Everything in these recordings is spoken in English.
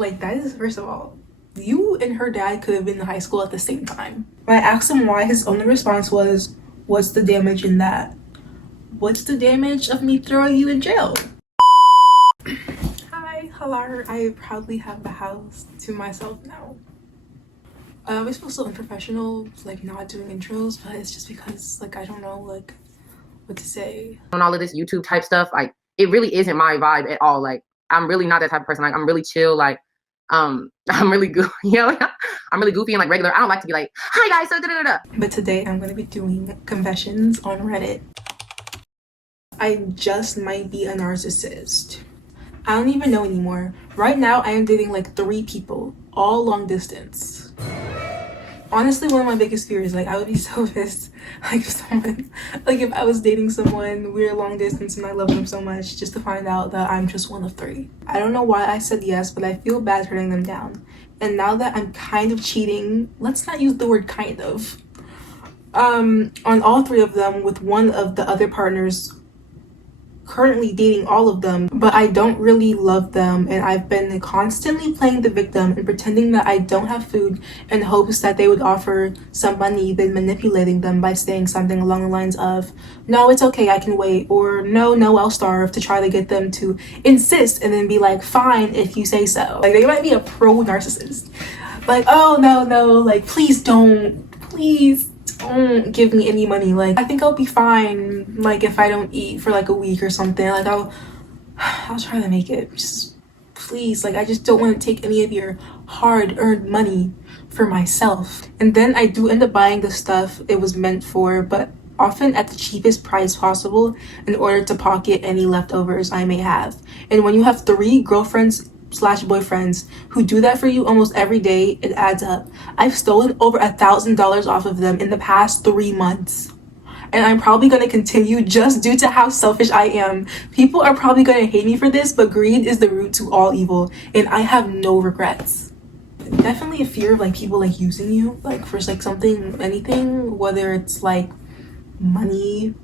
Like, that is, first of all, you and her dad could have been in high school at the same time. When I asked him why, his only response was, what's the damage in that? What's the damage of me throwing you in jail? Hi, hello. I proudly have the house to myself now. I always feel so unprofessional, like not doing intros, but it's just because like I don't know like what to say. On all of this YouTube type stuff, like it really isn't my vibe at all. Like I'm really not that type of person. Like I'm really chill. Like I'm really goofy. You know, I'm really goofy and like regular. I don't like to be like, hi guys, so da-da-da-da. But today I'm gonna be doing confessions on Reddit. I just might be a narcissist. I don't even know anymore. Right now I am dating like 3 people, all long distance. Honestly, one of my biggest fears, like I would be so pissed, like if I was dating someone, we're long distance and I love them so much, just to find out that I'm just one of 3. I don't know why I said yes, but I feel bad turning them down. And now that I'm kind of cheating, let's not use the word kind of, on all 3 of them with one of the other partners currently dating all of them, but I don't really love them, and I've been constantly playing the victim and pretending that I don't have food in hopes that they would offer some money, then manipulating them by saying something along the lines of, no, it's okay, I can wait, or no, I'll starve, to try to get them to insist and then be like, fine if you say so. Like they might be a pro narcissist, like, oh no, like please don't give me any money. Like I think I'll be fine like if I don't eat for like a week or something. Like I'll try to make it. Just please, like I just don't want to take any of your hard-earned money for myself. And then I do end up buying the stuff it was meant for, but often at the cheapest price possible in order to pocket any leftovers I may have. And when you have 3 girlfriends/boyfriends who do that for you almost every day, it adds up. I've stolen over $1,000 off of them in the past 3 months. And I'm probably going to continue just due to how selfish I am. People are probably going to hate me for this, but greed is the root to all evil, and I have no regrets. Definitely a fear of like people like using you, like for like something, anything, whether it's like money,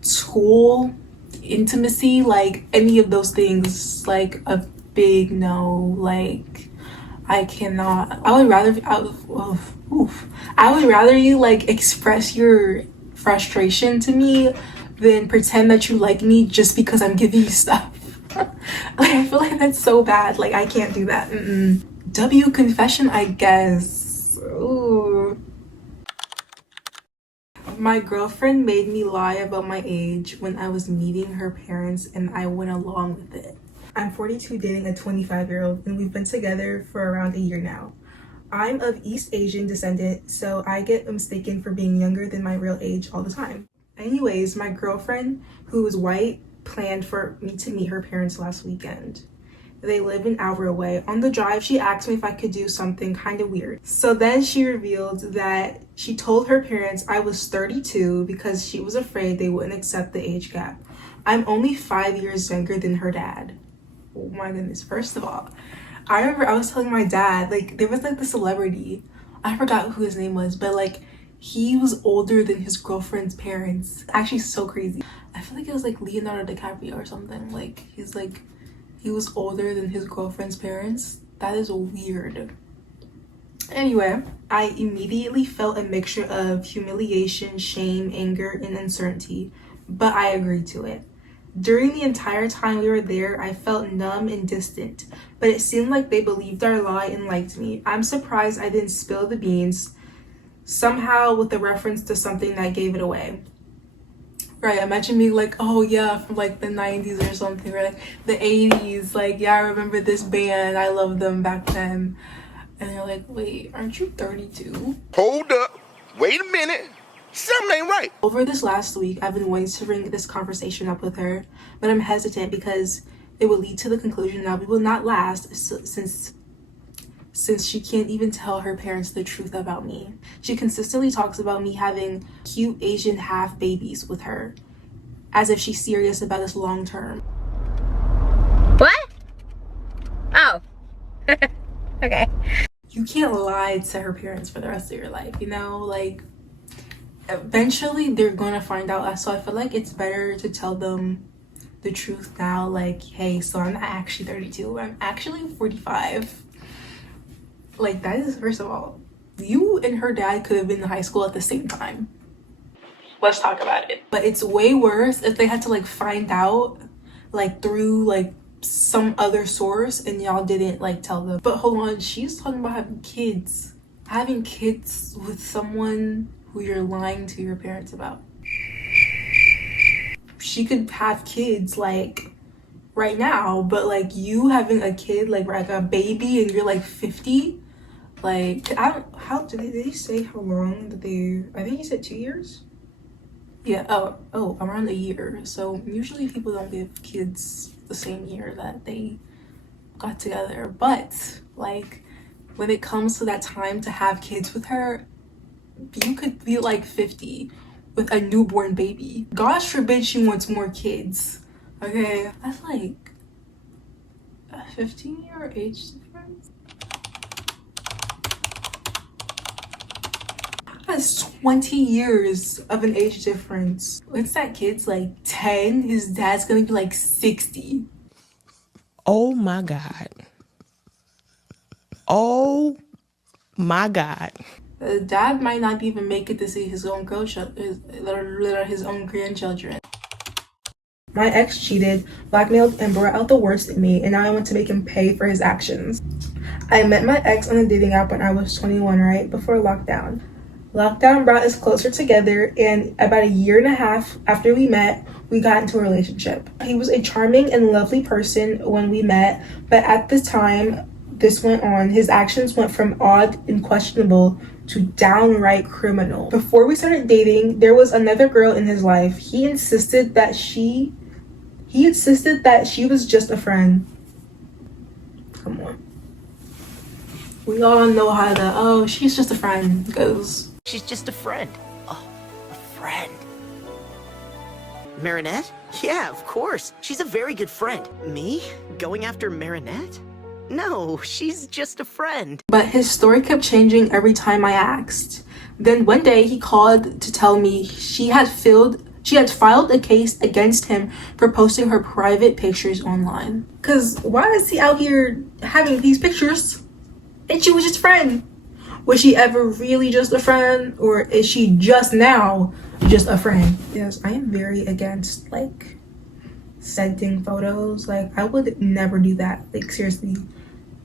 school, intimacy, like any of those things, like a big no. Like I cannot. I would rather you like express your frustration to me than pretend that you like me just because I'm giving you stuff. Like I feel like that's so bad. Like I can't do that. W confession, I guess. Ooh. My girlfriend made me lie about my age when I was meeting her parents, and I went along with it. I'm 42 dating a 25-year-old, and we've been together for around a year now. I'm of East Asian descendant, so I get mistaken for being younger than my real age all the time. Anyways, my girlfriend, who is white, planned for me to meet her parents last weekend. They live an hour away. On the drive, she asked me if I could do something kind of weird. So then she revealed that she told her parents I was 32 because she was afraid they wouldn't accept the age gap. I'm only 5 years younger than her dad. Oh my goodness. First of all, I remember I was telling my dad, like, there was like the celebrity. I forgot who his name was, but like, he was older than his girlfriend's parents. Actually, so crazy. I feel like it was like Leonardo DiCaprio or something. Like, he was older than his girlfriend's parents. That is weird. Anyway, I immediately felt a mixture of humiliation, shame, anger, and uncertainty, but I agreed to it. During the entire time we were there, I felt numb and distant, but it seemed like they believed our lie and liked me. I'm surprised I didn't spill the beans, somehow with a reference to something that gave it away. Right, imagine me like, oh yeah, from like the 90s or something, or like the 80s, like, yeah, I remember this band, I loved them back then. And they're like, wait, aren't you 32? Hold up, wait a minute, something ain't right. Over this last week, I've been wanting to bring this conversation up with her, but I'm hesitant because it would lead to the conclusion that we will not last since she can't even tell her parents the truth about me. She consistently talks about me having cute Asian half babies with her, as if she's serious about this long term. What? Oh. Okay. You can't lie to her parents for the rest of your life, you know? Like, eventually they're gonna find out. So I feel like it's better to tell them the truth now, like, hey, so I'm not actually 32, I'm actually 45. Like, that is, first of all, you and her dad could have been in high school at the same time. Let's talk about it. But it's way worse if they had to like find out like through like some other source and y'all didn't like tell them. But hold on, she's talking about having kids. Having kids with someone who you're lying to your parents about. She could have kids like right now, but like you having a kid like a baby and you're like 50, like I don't, how did they say how long that they, I think he said 2 years. Yeah, oh, around a year. So usually people don't give kids the same year that they got together. But like when it comes to that time to have kids with her, you could be like 50 with a newborn baby. Gosh forbid she wants more kids. Okay, that's like a 15-year age difference. That's 20 years of an age difference. Once that kid's like 10, his dad's gonna be like 60. Oh my God. Oh my God. The dad might not even make it to see his own his own grandchildren. My ex cheated, blackmailed, and brought out the worst in me, and now I want to make him pay for his actions. I met my ex on a dating app when I was 21, right before lockdown. Lockdown brought us closer together, and about a year and a half after we met, we got into a relationship. He was a charming and lovely person when we met, but at the time this went on, his actions went from odd and questionable to downright criminal. Before we started dating, there was another girl in his life. He insisted that she was just a friend. Come on. We all know how the, oh, she's just a friend goes. She's just a friend. Oh, a friend. Marinette? Yeah, of course. She's a very good friend. Me? Going after Marinette? No, she's just a friend. But his story kept changing every time I asked. Then one day he called to tell me she had filed a case against him for posting her private pictures online. Cause why is he out here having these pictures? And she was just a friend. Was she ever really just a friend, or is she just now just a friend? Yes, I am very against like sending photos. Like I would never do that. Like seriously,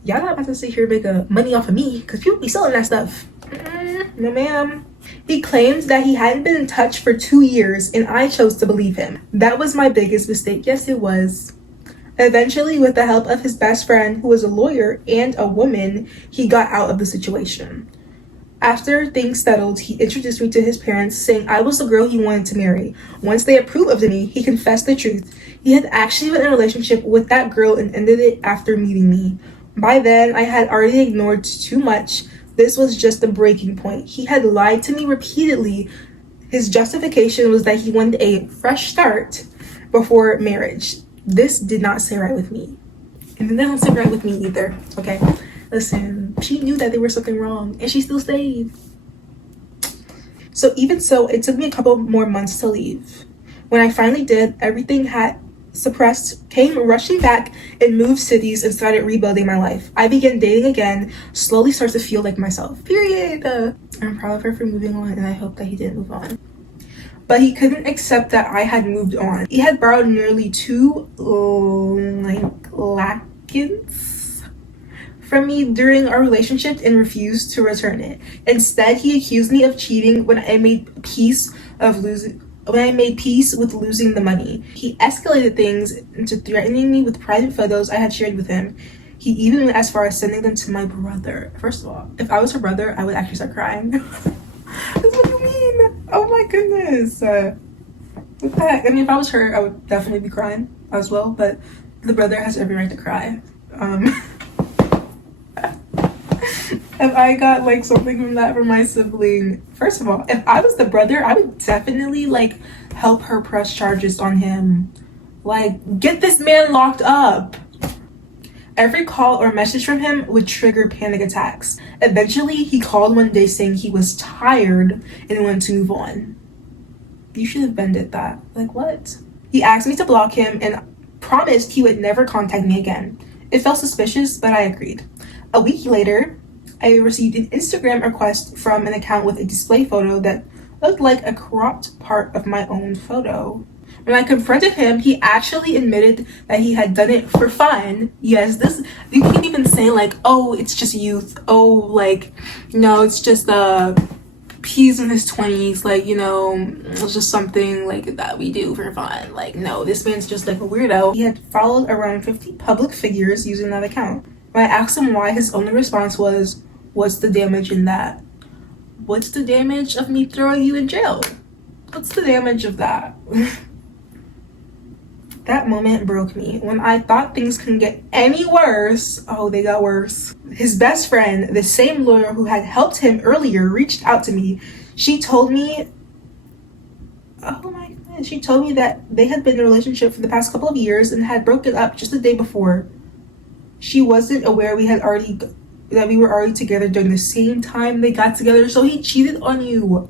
y'all not about to sit here and make money off of me because people be selling that stuff. No ma'am. He claimed that he hadn't been in touch for 2 years, and I chose to believe him. That was my biggest mistake. Yes, it was. Eventually, with the help of his best friend, who was a lawyer and a woman, he got out of the situation. After things settled, he introduced me to his parents, saying I was the girl he wanted to marry. Once they approved of me, he confessed the truth. He had actually been in a relationship with that girl and ended it after meeting me. By then, I had already ignored too much. This was just a breaking point. He had lied to me repeatedly. His justification was that he wanted a fresh start before marriage. This did not sit right with me. And it doesn't sit right with me either, okay? Listen, she knew that there was something wrong, and she still stayed. So even so, it took me a couple more months to leave. When I finally did, everything had suppressed, came rushing back, and moved cities and started rebuilding my life. I began dating again, slowly started to feel like myself. Period. I'm proud of her for moving on, and I hope that he didn't move on. But he couldn't accept that I had moved on. He had borrowed nearly 2 lakhs from me during our relationship and refused to return it. Instead, he accused me of cheating when I made peace with losing the money. He escalated things into threatening me with private photos I had shared with him. He even went as far as sending them to my brother. First of all, if I was her brother, I would actually start crying. That's what you mean? Oh my goodness. What the heck? I mean, if I was her, I would definitely be crying as well, but the brother has every right to cry. If I got like something from that from my sibling, first of all, if I was the brother, I would definitely like help her press charges on him. Like, get this man locked up. Every call or message from him would trigger panic attacks. Eventually, he called one day saying he was tired and wanted to move on. You should have bended that. Like, what? He asked me to block him and promised he would never contact me again. It felt suspicious, but I agreed. A week later, I received an Instagram request from an account with a display photo that looked like a cropped part of my own photo. When I confronted him, he actually admitted that he had done it for fun. Yes, this, you can't even say like, oh, it's just youth. Oh, like, no, it's just he's in his 20s, like, you know, it's just something like that we do for fun. Like, no, this man's just like a weirdo. He had followed around 50 public figures using that account. When I asked him why, his only response was, what's the damage in that? What's the damage of me throwing you in jail? What's the damage of that? That moment broke me. When I thought things couldn't get any worse, oh, they got worse. His best friend, the same lawyer who had helped him earlier, reached out to me. She told me, oh my goodness, she told me that they had been in a relationship for the past couple of years and had broken up just the day before. She wasn't aware that we were already together during the same time they got together, so he cheated on you.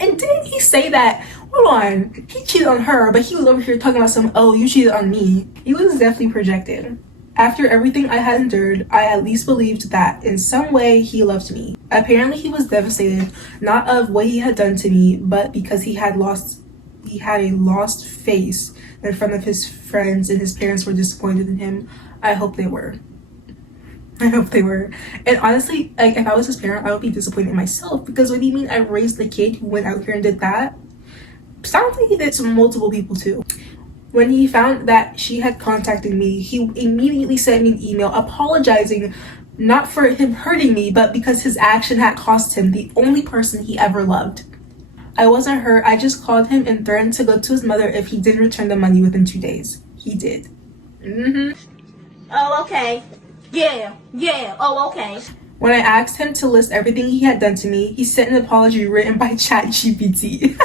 And didn't he say that? Hold on, he cheated on her, but he was over here talking about some, oh, you cheated on me. He was definitely projected. After everything I had endured, I at least believed that in some way he loved me. Apparently he was devastated, not of what he had done to me, but because he had a lost face in front of his friends and his parents were disappointed in him. I hope they were. I hope they were. And honestly, like, if I was his parent, I would be disappointed in myself, because what do you mean I raised a kid who went out here and did that? Sounds like he did to multiple people too. When he found that she had contacted me, he immediately sent me an email apologizing, not for him hurting me, but because his action had cost him the only person he ever loved. I wasn't hurt. I just called him and threatened to go to his mother if he didn't return the money within 2 days. He did. Oh, okay. Yeah. Oh, okay. When I asked him to list everything he had done to me, he sent an apology written by ChatGPT.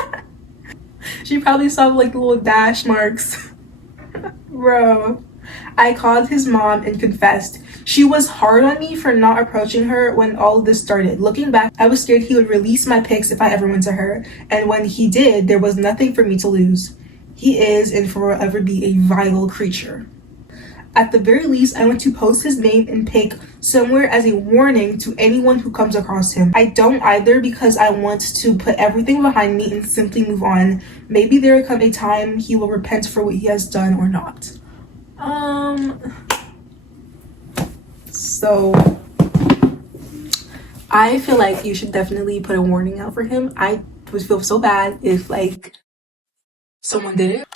She probably saw like the little dash marks. Bro. I called his mom and confessed. She was hard on me for not approaching her when all of this started. Looking back, I was scared he would release my pics if I ever went to her. And when he did, there was nothing for me to lose. He is and forever be a vile creature. At the very least, I want to post his name and pic somewhere as a warning to anyone who comes across him. I don't either, because I want to put everything behind me and simply move on. Maybe there will come a time he will repent for what he has done or not. So I feel like you should definitely put a warning out for him. I would feel so bad if like someone did it.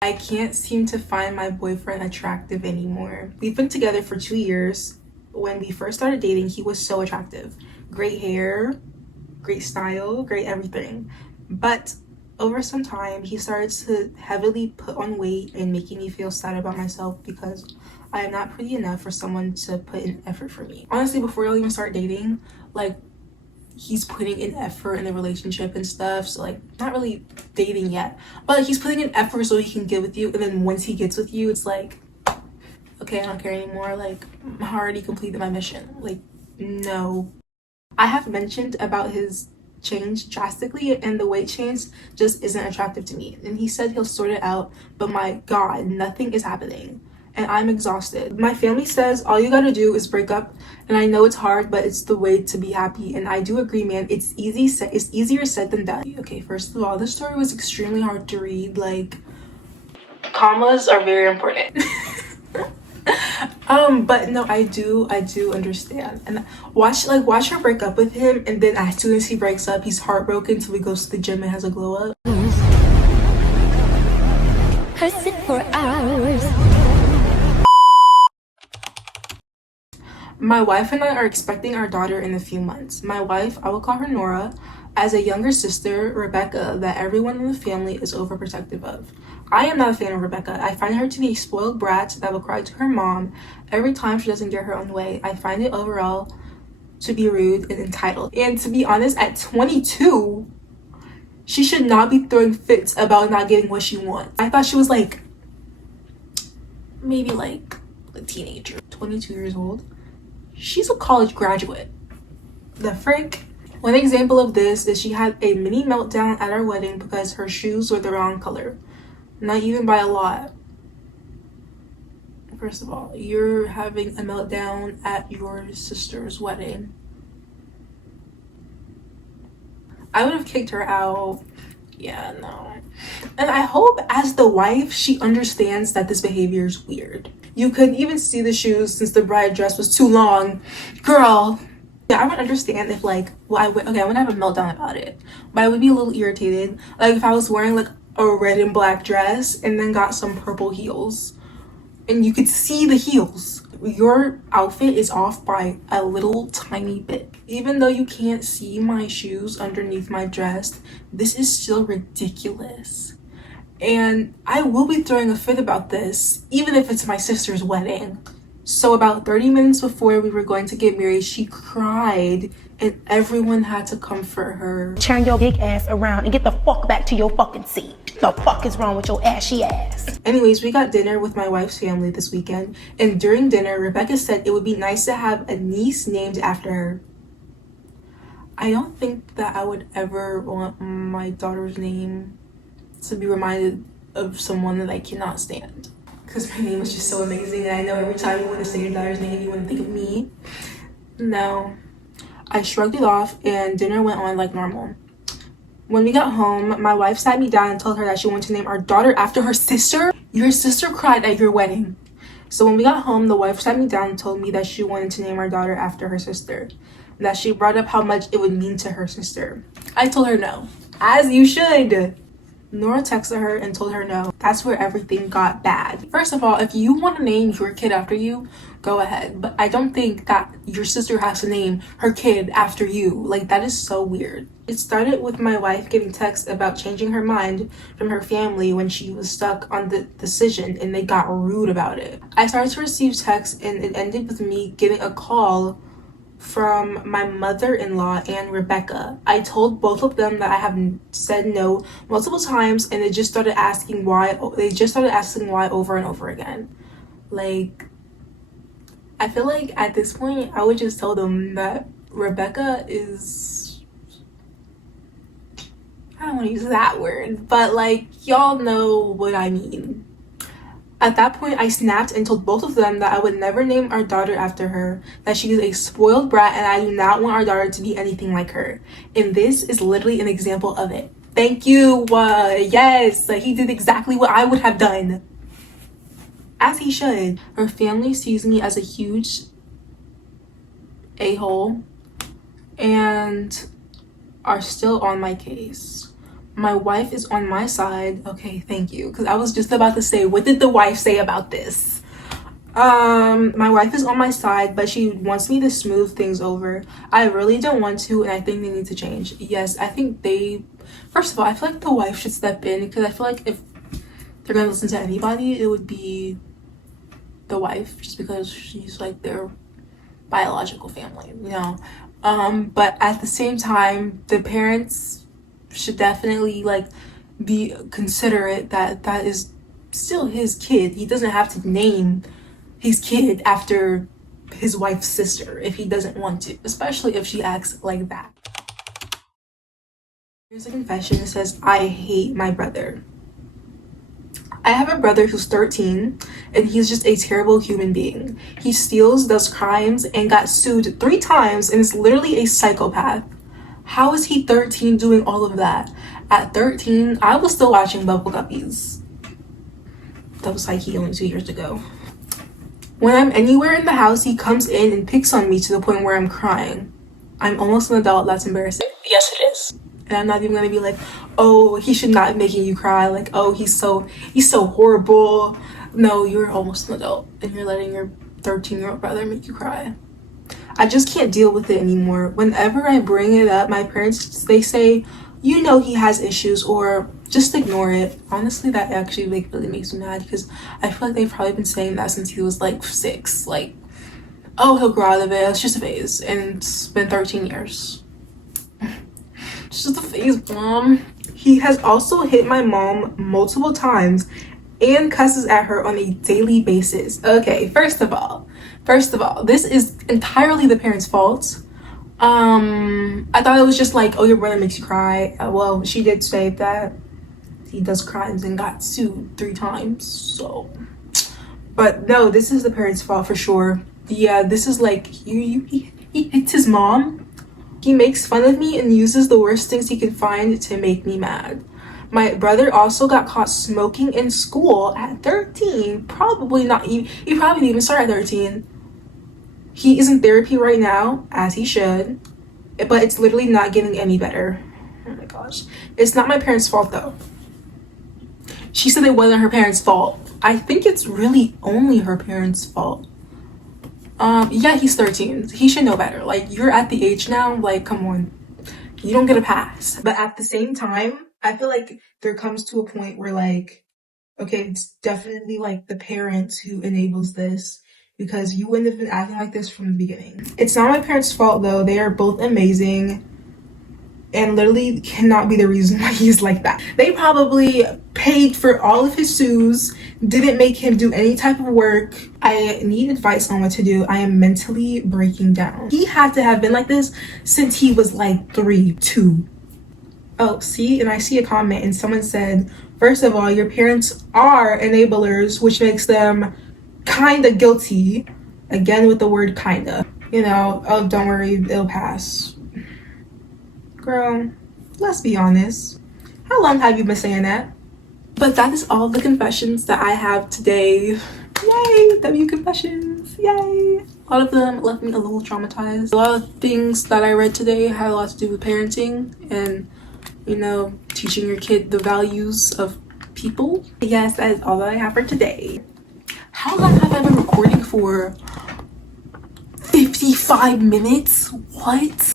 I can't seem to find my boyfriend attractive anymore. We've been together for 2 years. When we first started dating, he was so attractive. Great hair, great style, great everything. But over some time, he started to heavily put on weight and making me feel sad about myself because I am not pretty enough for someone to put in effort for me. Honestly, before y'all even start dating, like, he's putting in effort in the relationship and stuff, so like not really dating yet, but like, he's putting in effort so he can get with you, and then once he gets with you, it's like, okay, I don't care anymore, like I already completed my mission. Like, no. I have mentioned about his change drastically, and the weight change just isn't attractive to me, and he said he'll sort it out, but my god, nothing is happening and I'm exhausted. My family says all you gotta do is break up, and I know it's hard, but it's the way to be happy. And I do agree, man. It's easier said than done. Okay, first of all, this story was extremely hard to read. Like, commas are very important. But no, I do understand. And watch her break up with him, and then as soon as he breaks up, he's heartbroken, so he goes to the gym and has a glow up. I sit for hours. My wife and I are expecting our daughter in a few months. My wife, I will call her Nora, as a younger sister, Rebecca, that everyone in the family is overprotective of. I am not a fan of Rebecca. I find her to be a spoiled brat that will cry to her mom every time she doesn't get her own way. I find it overall to be rude and entitled. And to be honest, at 22, she should not be throwing fits about not getting what she wants. I thought she was like, maybe like a teenager. 22 years old. She's a college graduate. The frick? One example of this is she had a mini meltdown at our wedding because her shoes were the wrong color. Not even by a lot. First of all, you're having a meltdown at your sister's wedding. I would have kicked her out. Yeah, no. And I hope as the wife, she understands that this behavior is weird. You couldn't even see the shoes since the bride dress was too long. Girl. Yeah, I would understand if like, well, I wouldn't have a meltdown about it. But I would be a little irritated. Like if I was wearing like a red and black dress and then got some purple heels. And you could see the heels. Your outfit is off by a little tiny bit. Even though you can't see my shoes underneath my dress, this is still ridiculous. And I will be throwing a fit about this, even if it's my sister's wedding. So about 30 minutes before we were going to get married, she cried and everyone had to comfort her. Turn your big ass around and get the fuck back to your fucking seat. The fuck is wrong with your ashy ass? Anyways, we got dinner with my wife's family this weekend, and during dinner, Rebecca said it would be nice to have a niece named after her. I don't think that I would ever want my daughter's name to be reminded of someone that I cannot stand. Because my name is just so amazing, and I know every time you want to say your daughter's name, you want to think of me. No. I shrugged it off, and dinner went on like normal. When we got home, my wife sat me down and told her that she wanted to name our daughter after her sister. Your sister cried at your wedding. So when we got home, the wife sat me down and told me that she wanted to name our daughter after her sister. That she brought up how much it would mean to her sister. I told her no. As you should. Nora texted her and told her no. That's where everything got bad. First of all, if you want to name your kid after you, go ahead. But I don't think that your sister has to name her kid after you. Like, that is so weird. It started with my wife getting texts about changing her mind from her family when she was stuck on the decision and they got rude about it. I started to receive texts and it ended with me getting a call from my mother-in-law and Rebecca. I told both of them that I have said no multiple times and they just started asking why over and over again. Like, I feel like at this point I would just tell them that Rebecca is, I don't want to use that word, but like, y'all know what I mean. At that point, I snapped and told both of them that I would never name our daughter after her, that she is a spoiled brat and I do not want our daughter to be anything like her. And this is literally an example of it. Thank you. Yes, he did exactly what I would have done. As he should. Her family sees me as a huge a-hole and are still on my case. My wife is on my side. Okay, thank you. Because I was just about to say, what did the wife say about this? My wife is on my side, but she wants me to smooth things over. I really don't want to, and I think they need to change. Yes, I think first of all, I feel like the wife should step in, because I feel like if they're going to listen to anybody, it would be the wife, just because she's like their biological family, you know? But at the same time, the parents should definitely be considerate that is still his kid. He doesn't have to name his kid after his wife's sister if he doesn't want to, especially if she acts like that. Here's a confession. It says, I hate my brother. I have a brother who's 13 and he's just a terrible human being. He steals, does crimes, and got sued 3 times and is literally a psychopath. How is he 13 doing all of that? At 13, I was still watching Bubble Guppies. That was he only 2 years ago. When I'm anywhere in the house, he comes in and picks on me to the point where I'm crying. I'm almost an adult. That's embarrassing. Yes, it is. And I'm not even gonna be like, oh, he should not be making you cry. Like, oh, he's so horrible. No, you're almost an adult and you're letting your 13-year-old brother make you cry. I just can't deal with it anymore. Whenever I bring it up, my parents, they say, you know he has issues, or just ignore it. Honestly, that actually really makes me mad, because I feel like they've probably been saying that since he was 6. Oh, he'll grow out of it. It's just a phase. And it's been 13 years. It's just a phase, Mom. He has also hit my mom multiple times and cusses at her on a daily basis. Okay, first of all, this is entirely the parents' fault. I thought it was just like, oh, your brother makes you cry. Well, she did say that he does crimes and got sued 3 times, so. But no, this is the parents' fault for sure. Yeah, this is like, he hits his mom. He makes fun of me and uses the worst things he can find to make me mad. My brother also got caught smoking in school at 13. Probably not, he probably didn't even start at 13. He is in therapy right now, as he should, but it's literally not getting any better. Oh my gosh. It's not my parents' fault though. She said it wasn't her parents' fault. I think it's really only her parents' fault. Yeah, he's 13. He should know better. Like, you're at the age now, like, come on. You don't get a pass. But at the same time, I feel like there comes to a point where, like, okay, it's definitely, like, the parents who enables this, because you wouldn't have been acting like this from the beginning. It's not my parents' fault, though. They are both amazing and literally cannot be the reason why he's like that. They probably paid for all of his shoes, didn't make him do any type of work. I need advice on what to do. I am mentally breaking down. He had to have been like this since he was like 3, 2. Oh, see, and I see a comment and someone said, first of all, your parents are enablers, which makes them kinda guilty. Again with the word kinda. You know, oh, don't worry, it'll pass. Girl, let's be honest. How long have you been saying that? But that is all the confessions that I have today. Yay, W confessions, yay. A lot of them left me a little traumatized. A lot of things that I read today had a lot to do with parenting and, you know, teaching your kid the values of people. Yes, that is all that I have for today. How long have I been recording for? 55 minutes? What?